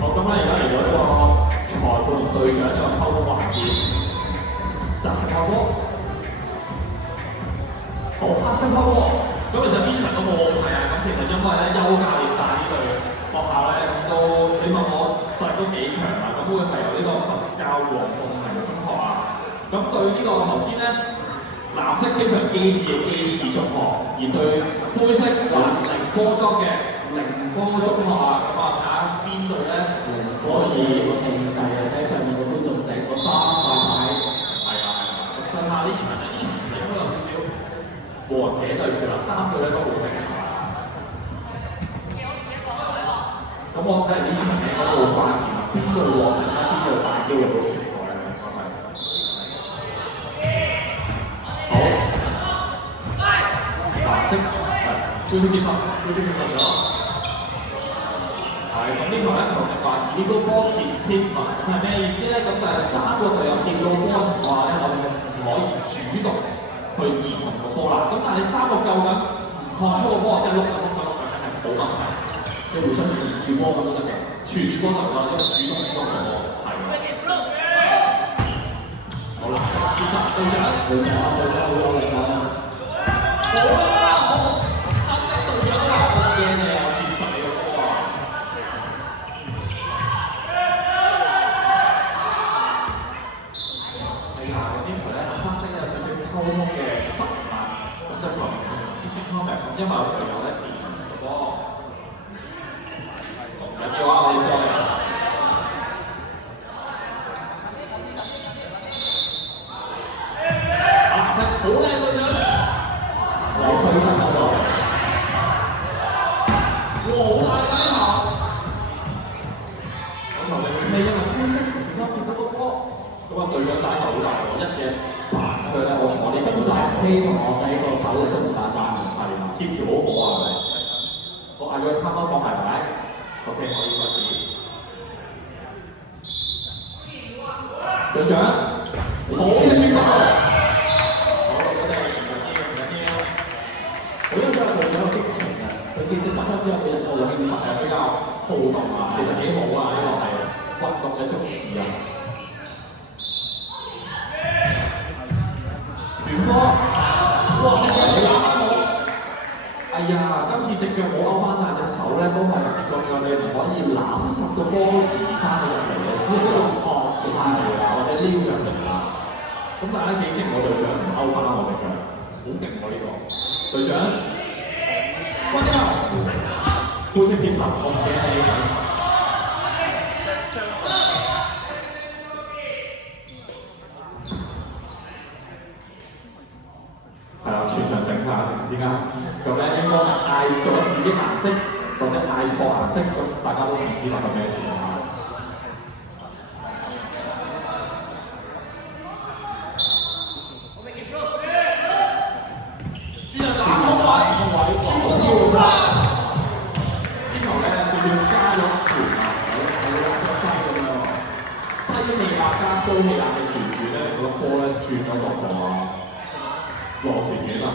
好，咁咧而家嚟到呢個裁判隊長呢個溝通環節，擇食開波。好，黑色開波。咁其實呢場都好好睇啊！咁其實因為咧邱教練帶呢隊學校咧，咁都你問我實力都幾強啊！咁會係由呢個佛教黃鳳鳴中學啊。咁對呢個頭先咧藍色非常機智嘅機智中學，而對灰色藍寧波裝嘅寧波中學啊，咁啊睇下邊隊咧可以個氣勢啊！睇上面個觀眾仔個三塊牌，係啊，咁睇下呢場咧，呢場其實應該有少少王者對決啦，三隊咧都好正常。咁我睇嚟呢場應該都好關鍵啊，邊隊獲勝咧，邊隊大機會入到決賽咧，應該係。好，藍色係灰色接受咗。係咁呢球咧，頭先話 illegal ball displacement 咁係咩意思咧？咁就係三個隊友見到波嘅情況下咧，我哋唔可以主動去移動個波啦。咁但係你三個夠緊唔抗出個波，即係碌緊咧係冇問題，即係互相傳住波咁都得嘅。傳住波就唔得，因為主動呢個係。好啦，接實隊長好有力㗎。好啦，好，黑色隊長啦，好驚你啊！接實你個波啊！黑色有少少溝通嘅失誤，咁就同啲色 comment 咁，因為我隊友咧跌咗個波，唔緊要啊，我哋再藍色好靚隊長，有推身嗰度，哇好大㗎呢球，咁頭先咩？因為灰色唔小心接到個波。咁啊，隊長打球好大喎，一嘢彈出去咧，我從我哋真就係希同我仔個手力都唔簡單嘅，係協調好好啊，係咪？我嗌咗佢攤翻講係咪 ？OK， 可以開始。隊長，好嘅接受。好，多謝唔緊要。好欣賞隊長嘅激情啊！佢接咗得分之後，佢人個興奮係比較好動啊，其實幾好啊，呢個係運動嘅宗旨啊。斷波，哇！隻腳你攬翻冇？哎呀，今次隻腳冇勾翻，但係隻手咧都係接咗腳，你唔可以攬實個波移翻佢入嚟嘅，只係用托嘅姿勢啊，或者撩入嚟啊。咁但係咧幾勁我隊長唔勾翻我隻腳，好勁喎呢個隊長。溫之後，灰色接受，我唔記得你。係啦，全場靜晒，突然之間，咁咧應該嗌咗自己顏色，或者嗌錯顏色，咁大家都唔知發生咩事啊！轉入打空位，轉腰啦！呢球咧少少加咗旋啊，係啦，出西咁樣，低氣壓加高氣壓嘅旋轉咧，令個波咧轉咗落咗。螺旋丸啊！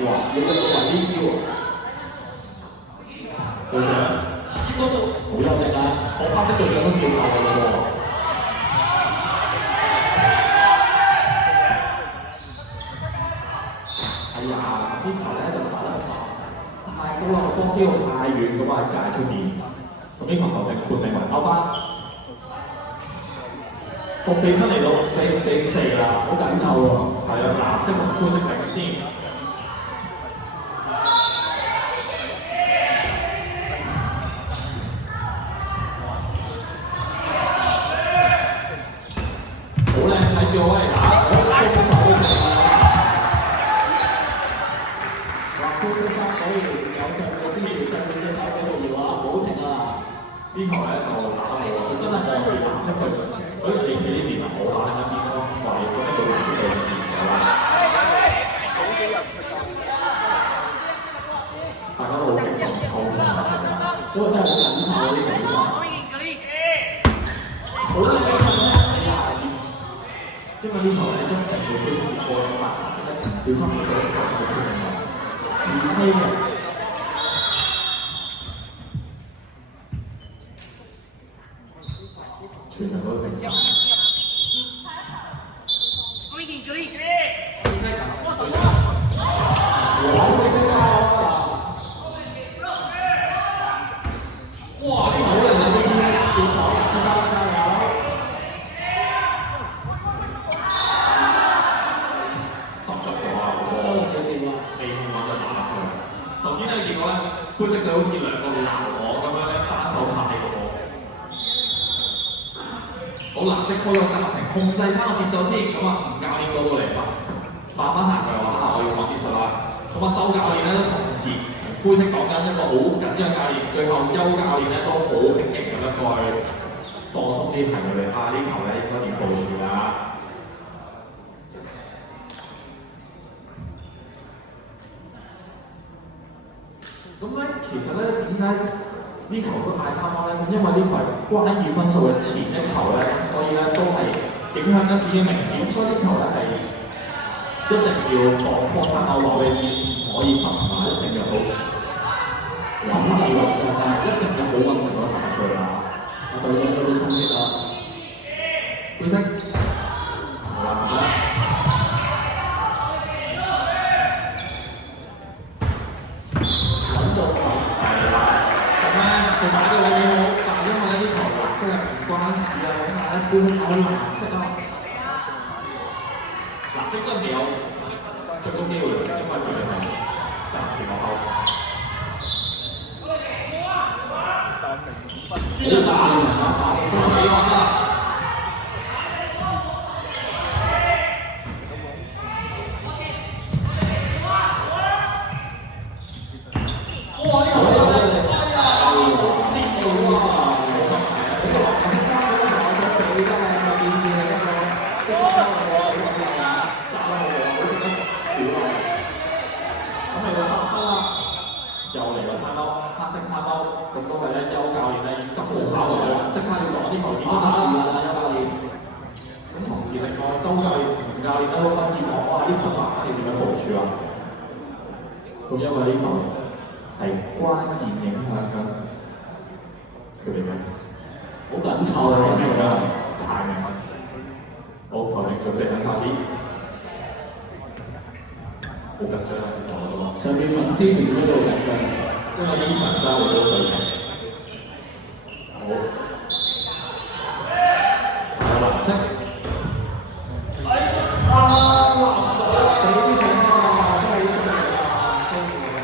哇！你有冇玩呢招啊？隊長，轉嗰度好有力啊！我黑色隊長都照教你嘅喎。哎呀，呢球咧就打得太高啦，個波飛到太遠，咁啊界出面。咁呢球球證判定為歐巴。6比分嚟到6比4啦，好緊湊喎。係啊，藍色同灰色領先。好靚，睇住我嚟打，好高手啊！哇！高山果然有上面嘅支持，上面嘅手喺度搖啊，好停啊！呢球咧就打得好啊，佢真係望住藍色對上場。佢企呢邊啊，好打另一邊咯，話要覺得佢藍色對自然嘅啦。大家都好激動溝通啊！嗰個真係好緊湊啊！呢場比賽。好啦，你睇下，哎呀，熱為呢球咧一定要非常之過癮，或者係唔小心出到一球嘅決定嘅，唔推嘅。全場都正常。哇！呢球好靚頭先咧見到咧，灰色佢好似兩個攔網咁樣咧，單手拍嘅喎。好藍色開個暫停，控制翻個節奏先。咁啊，吳教練嗰度嚟慢慢行嘅話，我要講技術啦。咁啊，周教練咧都同時灰色講緊一個好緊張嘅教練，最後邱教練咧都好輕盈咁樣過去放鬆啲提佢哋啊，呢球咧應該點部署啊？咁咧，其實咧點解呢球都嗌貪魔咧？咁因為呢球係關鍵分數嘅前一球咧，所以咧都係影響緊自己名次，所以呢球咧係一定要放拖貪魔話俾你知，唔可以失誤，一定要好穩陣落上，但係一定要好穩陣咁行出去啦。我隊長嗰啲衝擊啊，灰色，好啦。佢打嘅位幾好，但係因為呢球藍色係唔關事啊，咁但係咧背後有藍色啊，藍色都未有最高機會，因為佢哋係暫時落後。專人打，都幾穩啦。哇！呢球又嚟個攤兜，黑色攤兜，咁都係咧邱教練咧已經急步跑落去啦，即刻要攞呢球點打啦！邱教練，咁同時另外周教練、吳教練咧都開始講哇，呢球打要點樣部署啊？咁因為呢球係關鍵影響緊佢哋嘅，好緊湊嘅影響㗎，太明啦！好，球證準備緊哨子。好緊張啊！其實我都上面粉絲團嗰度緊張，因為呢場真係好多水平。好，係藍色。俾啲獎啊！真係好出力啊！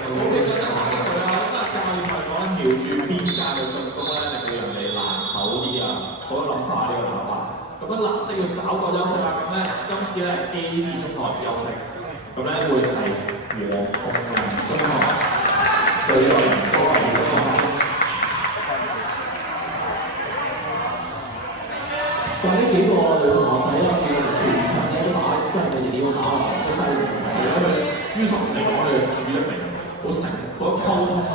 好嘅，獎藍色佢啊！咁啊，教練係講緊瞄住邊界去進攻咧，令到人哋難守啲啊！好諗法呢個諗法。咁樣藍色要稍作休息啦，咁咧今次咧機智中學休息。咁咧會係和同中學對有人多係嗰個。但係呢幾個女同學仔咧，全場咧都打，都係佢哋幾個打得好犀利。因為於十嚟講，佢哋主力嚟，好成好溝通咯。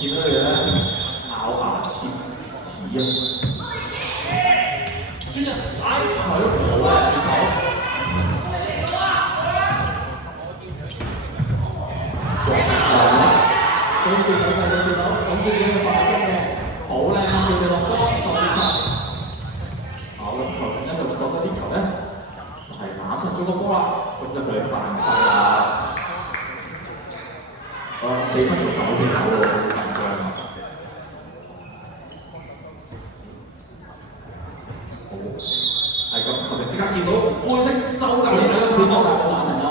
見到佢哋咧咬牙切齒啊！專人打係咯，好啊，轉頭。跟住到，咁先點去發功嘅？好靚啊！佢哋落咗10比7。好，咁球證咧就覺得呢球咧就係攬實咗個波啦，咁就佢哋犯規啦。氣氛要搞邊搞喎，好緊張啊！好。係咁，球證即刻見到灰色周教練喺個前方，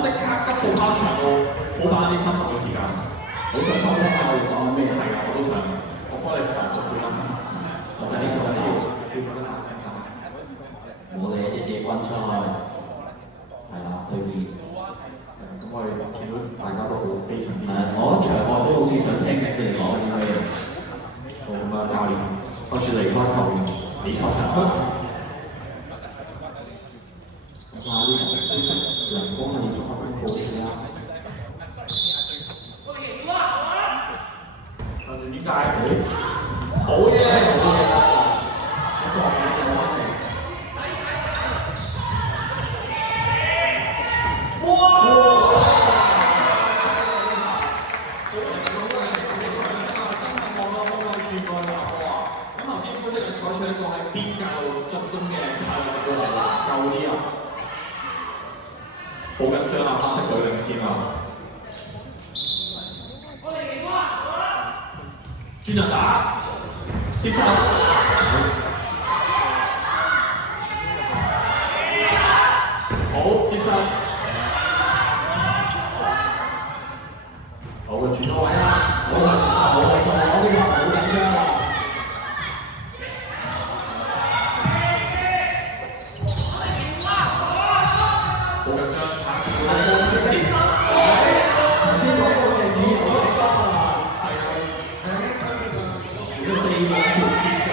即刻急步翻場度，好把呢30秒時間。好想聽教練講緊咩？係啊，我都想，我幫你講述佢啦。或者呢個咧，要講得難聽啲。我哋一夜軍出去，係啦，對面。咁我哋見到大家都好非常之。我場外都好似想聽聽佢哋講啲咩。好咁啊，教練開始離開球員比賽場。哇！呢個灰色陽光係綜合嘅部署啊！跟住點解？好嘢！好嘢！出一個係邊教進攻嘅策略過嚟救啲啊！好緊張啊！黑色隊領先啊！轉人打，接受。好，接受。好嘅，轉咗位啦。好啦，接受好喺度，我呢個好緊張啦。好緊張，接受。頭先講到嘅以後嘅歌啊，係啊，呢個4個條線㗎。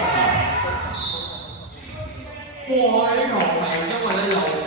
哇！呢球係因為咧有。